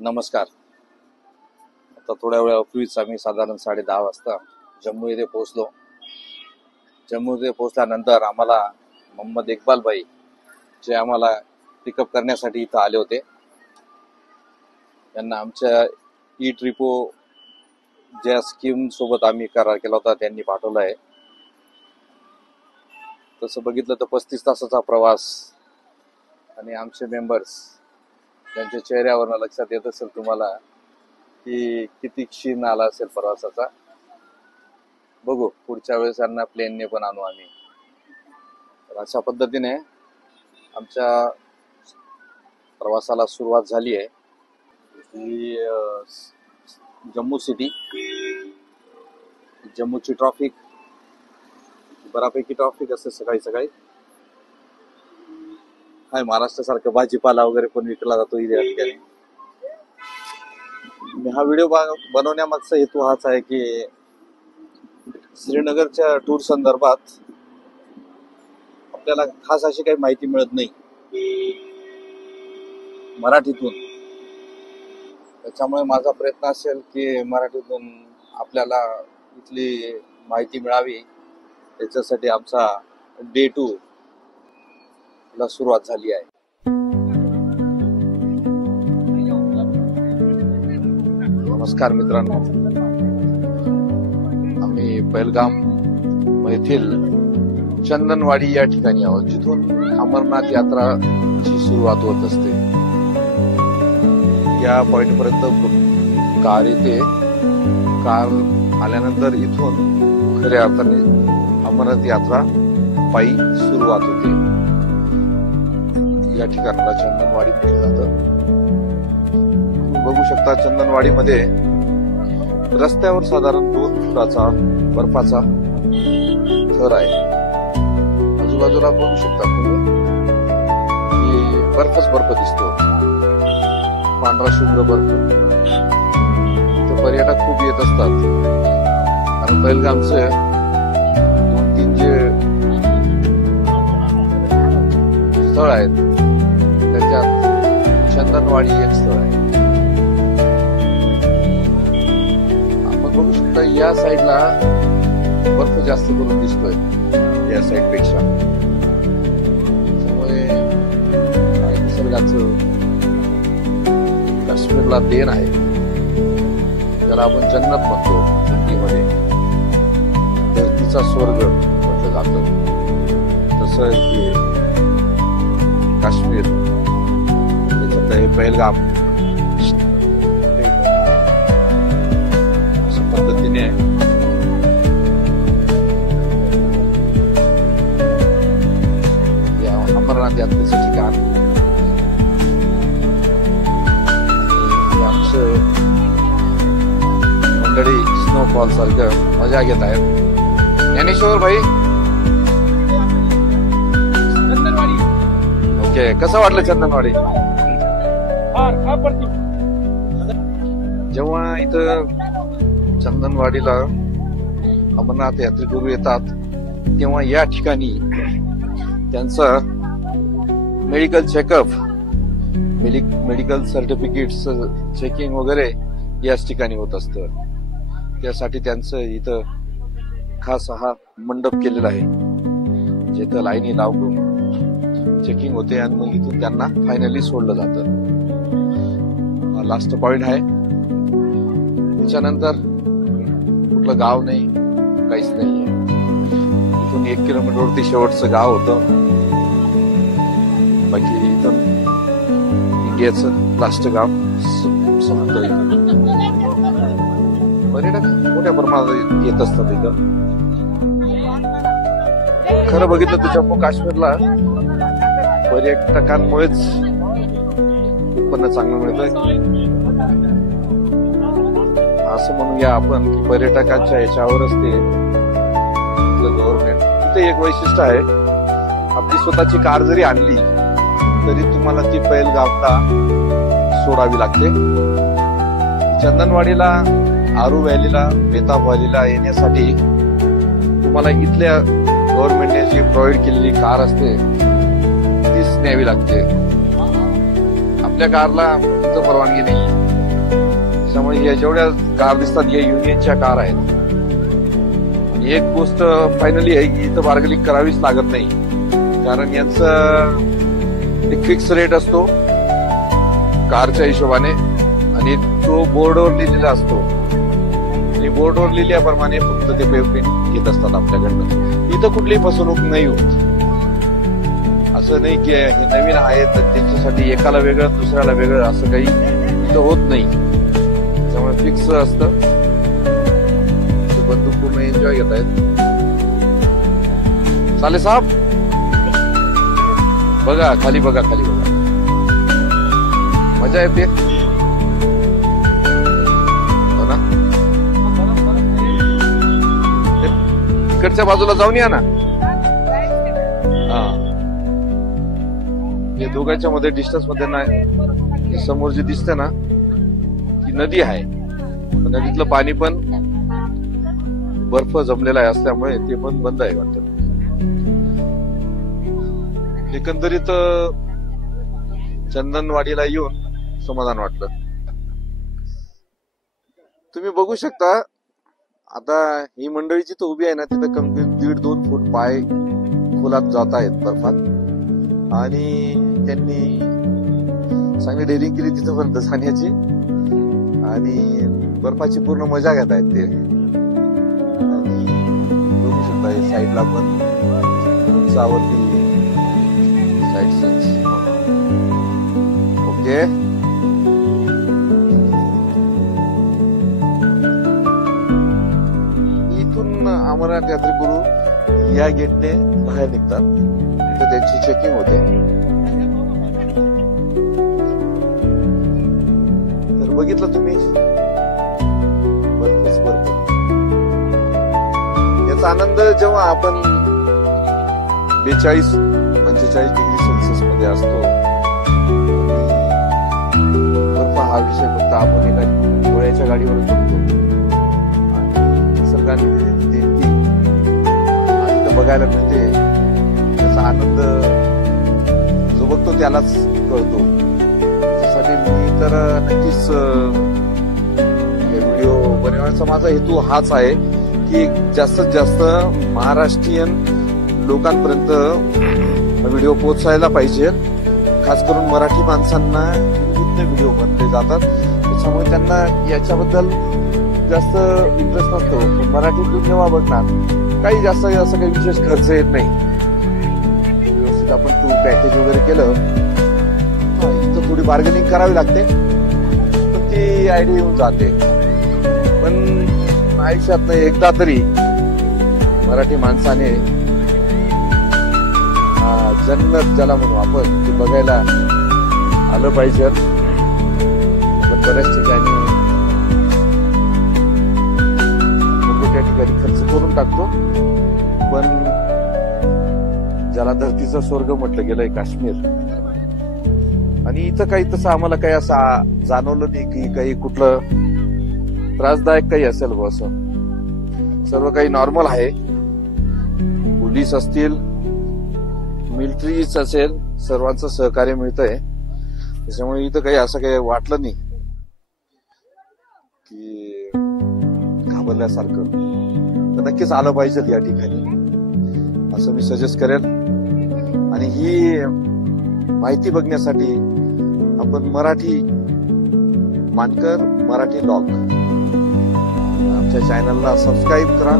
नमस्कार. आता थोड्या वेळापूर्वीच आम्ही साधारण 10:30 वाजता जम्मू येथे पोहोचलो. जम्मू येथे पोहोचल्यानंतर आम्हाला मोहम्मद इक्बाल भाई जे आम्हाला पिकअप करण्यासाठी इथं आले होते, त्यांना आमच्या ई ट्रिपो ज्या स्कीम सोबत आम्ही करार केला होता त्यांनी पाठवलं आहे. तसं बघितलं तर 35 तासाचा प्रवास आणि आमचे मेंबर्स त्यांच्या चेहऱ्यावरनं लक्षात येत असेल तुम्हाला की किती क्षीण आला असेल प्रवासाचा. बघू पुढच्या वेळेस त्यांना प्लेनने पण आणू आम्ही. तर अशा पद्धतीने आमच्या प्रवासाला सुरुवात झाली आहे. ही जम्मू सिटी, जम्मूची ट्रॉफिक बऱ्यापैकी ट्रॉफिक असते सकाळी सकाळी. हाय महाराष्ट्रासारखं भाजीपाला वगैरे पण विकला जातो या ठिकाणी. हा व्हिडिओ बनवण्यामागचा हेतू हाच आहे की श्रीनगरच्या टूर संदर्भात आपल्याला खास अशी काही माहिती मिळत नाही मराठीतून. त्याच्यामुळे माझा प्रयत्न असेल की मराठीतून आपल्याला इथली माहिती मिळावी. त्याच्यासाठी आमचा डे 2 ला सुरुवात झाली आहे. नमस्कार मित्रांनो, आम्ही पहलगाम येथील चंदनवाडी या ठिकाणी आहोत, जिथून अमरनाथ यात्राची सुरुवात होत असते. या पॉइंट पर्यंत कार येते. कार आल्यानंतर इथून खऱ्या अर्थाने अमरनाथ यात्रा पायी सुरुवात होते. या ठिकाणाला चंदनवाडी म्हटलं जातं. बघू शकता चंदनवाडीमध्ये रस्त्यावर साधारण 2 फुटाचा बर्फाचा थर आहे. आजूबाजूला बघू शकता तुम्ही की बर्फच बर्फ दिसतो, पांढरा शुभ्र बर्फ. इथे पर्यटक खूप येत असतात कारण पहलगामचे 2-3 जे स्थळ आहेत त्याच्यात चंदनवाडी एक स्थळ आहे. आपण बघू शकता या साईडला बर्फ जास्त करून दिसतोय या साईड पेक्षा. त्यामुळे निसर्गाचं काश्मीरला देण आहे. त्याला आपण जन्नत म्हणतो हिंदीमध्ये, धरतीचा स्वर्ग म्हटलं जातं. तसं हे काश्मीर, त्याच्यात हे पहलगाम अशा पद्धतीने या अमरनाथ यात्रेचं ठिकाण. आमचं मंडळी स्नोफॉल सारखं मजा घेत आहेत. ज्ञानेश्वर भाई, ओके, कसं वाटलं चंदनवाडी? जेव्हा इथं चंदनवाडीला अमरनाथ यात्रेकरू येतात तेव्हा या ठिकाणी त्यांचं medical checkup, medical certificates checking वगैरे याच ठिकाणी होत असतं. त्यासाठी त्यांचं इथं खास हा मंडप केलेला आहे, जिथं लाईनी लावून चेकिंग होते आणि मग इथून त्यांना फायनली सोडलं जातं. लास्ट पॉइंट आहे. त्याच्यानंतर कुठलं गाव नाही, काहीच नाहीये. इथून 1 किलोमीटरवरती शेवटचं गाव होतं. बाकी इथून इंडियाचं लास्ट गाव समुद्र. पर्यटक मोठ्या प्रमाणात येत असतात इथं. खरं बघितलं तर जम्मू काश्मीरला पर्यटकांमुळेच उत्पन्न चांगलं मिळतंय असं म्हणूया आपण की पर्यटकांच्या याच्यावरच ते गव्हर्नमेंट. तिथे एक वैशिष्ट्य आहे, आपली स्वतःची कार जरी आणली तरी तुम्हाला ती पहलगामला सोडावी लागते. चंदनवाडीला, आरू व्हॅलीला, बेताब व्हॅलीला येण्यासाठी तुम्हाला इथल्या गव्हर्नमेंटने जी प्रोव्हाइड केलेली कार असते तीच न्यावी लागते. आपल्या कारला परवानगी नाही. या जेवढ्या कार दिसतात या युनियनच्या कार आहेत. आणि एक गोष्ट फायनली आहे की इथं बार्गेनिंग करावीच लागत नाही, कारण यांचं एक फिक्स रेट असतो कारच्या हिशोबाने आणि तो बोर्डवर लिहिलेला असतो. आणि बोर्डवर लिहिल्याप्रमाणे फक्त ते पेमेंट घेत असतात आपल्याकडनं. इथं कुठलीही फसवणूक नाही होत. असं नाही की हे नवीन आहेत तर त्यांच्यासाठी एकाला वेगळं दुसऱ्याला वेगळं असं काही इथं होत नाही. त्यामुळे फिक्स असतं. बंदूक पूर्ण एन्जॉय घेत आहेत. साले साहेब बघा खाली, बघा खाली, बघा मजा येते हो ना. इकडच्या बाजूला जाऊन या ना. हा, हे दोघांच्या मध्ये डिस्टन्स मध्ये नाही. समोर जे दिसतं ना ती नदी आहे. नदीतलं पाणी पण बर्फ जमलेला आहे असल्यामुळे ते पण बंद आहे वाटतं. एकंदरीत चंदनवाडीला येऊन समाधान वाटलं. तुम्ही बघू शकता आता ही मंडळी जिथं उभी आहे ना तिथं कमी 1.5-2 फूट पाय खोलात जात आहेत बर्फात. आणि त्यांनी चांगली डेअरिंग केली तिथपर्यंत जाण्याची आणि बर्फाची पूर्ण मजा घेत आहेत ते. आणि बघू शकता साईडला पण उंचावरती साईड सीन्स. ओके, इथून अमरनाथ यात्रेकरू या गेटने बाहेर निघतात. तर त्यांची चेकिंग होते. तर बघितलं तुम्ही बर्फच बर्फ. याचा आनंद जेव्हा आपण 42-45 डिग्री सेल्सिअस मध्ये असतो. बर्फ हा विषय फक्त आपण एका गोळ्याच्या गाडीवरच बघतो आणि निसर्गाने दिलेली देणगी बघायला मिळते. त्याचा आनंद जो बघतो त्यालाच कळतो. त्यासाठी मी तर नक्कीच व्हिडिओ बनवण्याचा माझा हेतू हाच आहे की जास्तीत जास्त महाराष्ट्रीयन लोकांपर्यंत व्हिडिओ पोहोचायला पाहिजे. खास करून मराठी माणसांना हिंदीतले व्हिडिओ बनले जातात त्याच्यामुळे त्यांना याच्याबद्दल जास्त इंटरेस्ट नसतो. मराठीतून जेव्हा बघणार काही जास्त असं काही विशेष खर्च येत नाही. व्यवस्थित आपण टूर पॅकेज वगैरे केलं तर थोडी बार्गेनिंग करावी लागते तर ती आयडिया येऊन जाते. पण आयुष्यात एकदा तरी मराठी माणसाने जन्नत ज्याला म्हणू आपण ते बघायला आलं पाहिजे. पण बऱ्याच ठिकाणी त्या ठिकाणी खर्च करून टाकतो. पण ज्याला धरतीचा स्वर्ग म्हटलं गेलंय काश्मीर. आणि इथं काही तसं आम्हाला काही असं जाणवलं नाही की काही कुठलं त्रासदायक काही असेल बा. असं सर्व काही नॉर्मल आहे. पोलीस असतील मिलिटरीच असेल सर्वांचं सहकार्य मिळतंय. त्याच्यामुळे इथं काही असं काही वाटलं नाही की घाबरल्यासारखं. तर नक्कीच आलं पाहिजे या ठिकाणी असं मी सजेस्ट करेल. आणि ही माहिती बघण्यासाठी आपण मराठी मानकर मराठी लॉग आमच्या चॅनलला सबस्क्राईब करा.